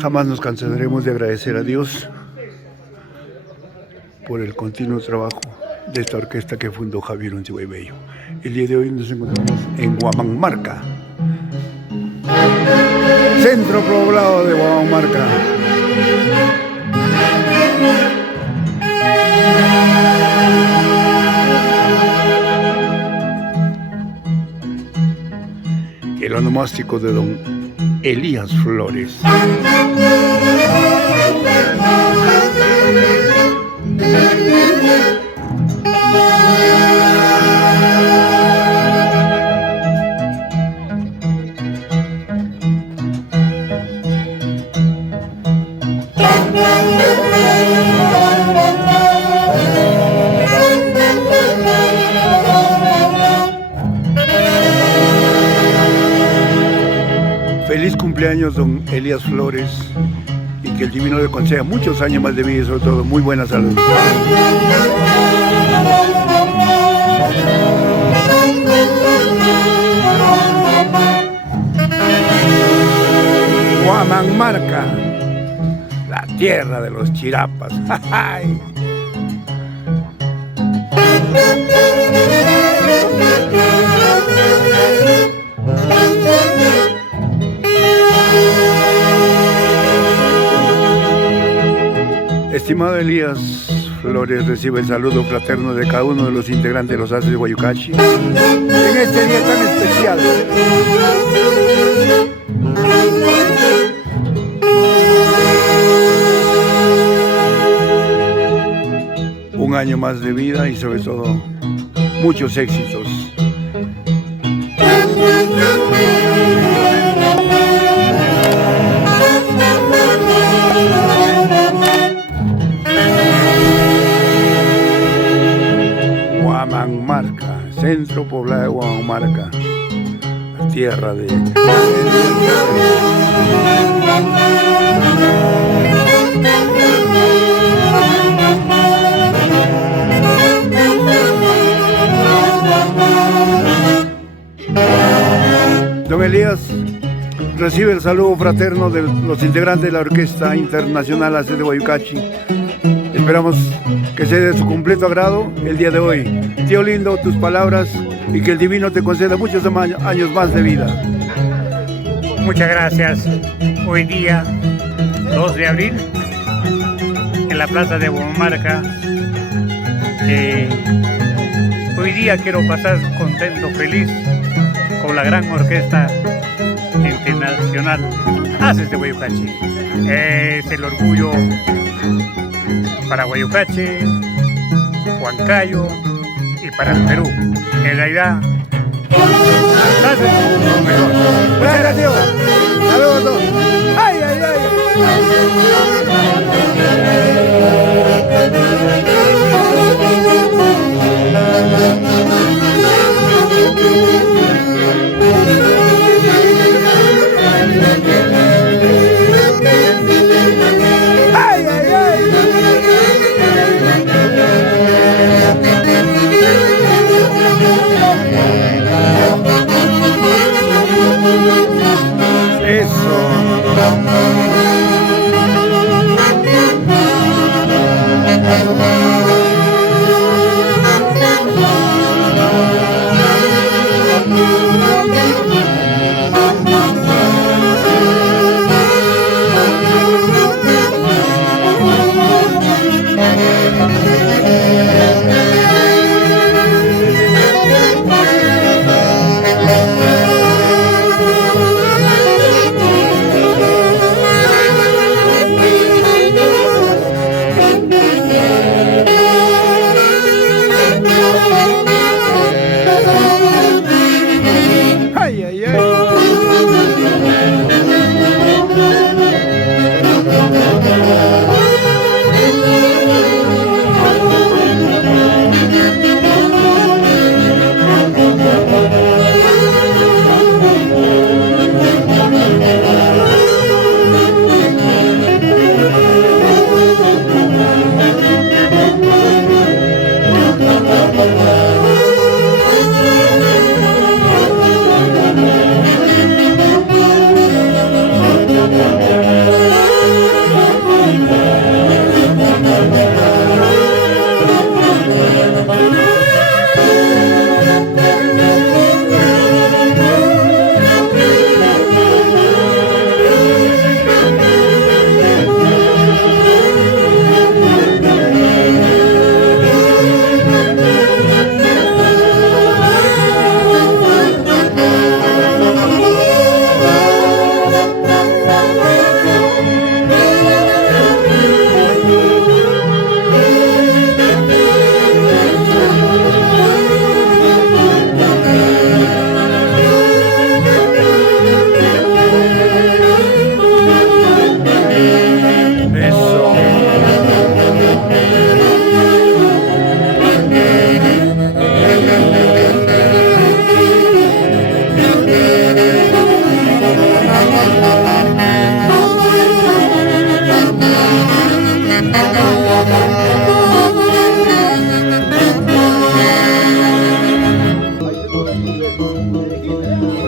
Jamás nos cansaremos de agradecer a Dios por el continuo trabajo de esta orquesta que fundó Javier Uncihue Bello. El día de hoy nos encontramos en Huamanmarca, centro poblado de Huamanmarca. El onomástico de don Elías Flores. Feliz cumpleaños, don Elías Flores, y que el Divino le conceda muchos años más de vida y sobre todo muy buena salud. Huamanmarca, la tierra de los chirapas. Estimado Elías Flores, recibe el saludo fraterno de cada uno de los integrantes de los Haces de Guayucachi en este día tan especial. Un año más de vida y sobre todo muchos éxitos. Huamanmarca, centro poblado de Huamanmarca, la tierra de... Don Elías recibe el saludo fraterno de los integrantes de la Orquesta Internacional Haces de Guayucachi. Esperamos que sea de su completo agrado el día de hoy. Tío lindo, tus palabras y que el Divino te conceda muchos años más de vida. Muchas gracias. Hoy día, 2 de abril, en la plaza de Huamanmarca, hoy día quiero pasar contento, feliz, con la gran orquesta internacional Haces de Guayucachi. Es el orgullo para Guayucachi, Huancayo y para el Perú. En realidad, Haces lo mejor. Muchas gracias. Saludos a todos. ¡Ay, ay, ay! Eso.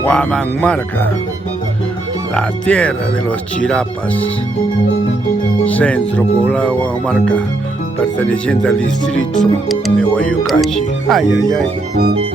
Huamanmarca, la tierra de los Chirapas, centro poblado de Huamanmarca, perteneciente al distrito de Huayucachi. Ay, ay, ay.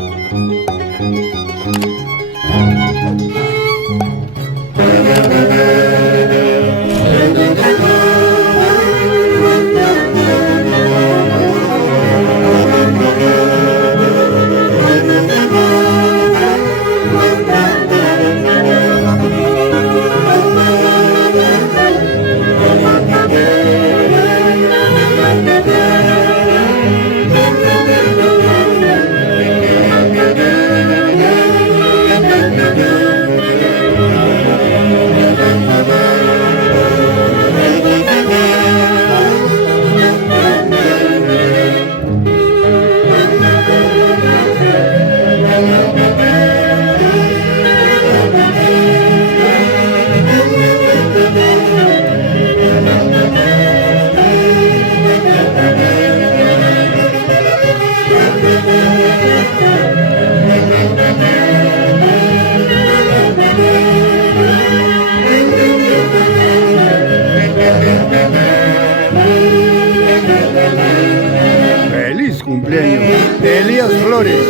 Feliz cumpleaños, Elías Flores.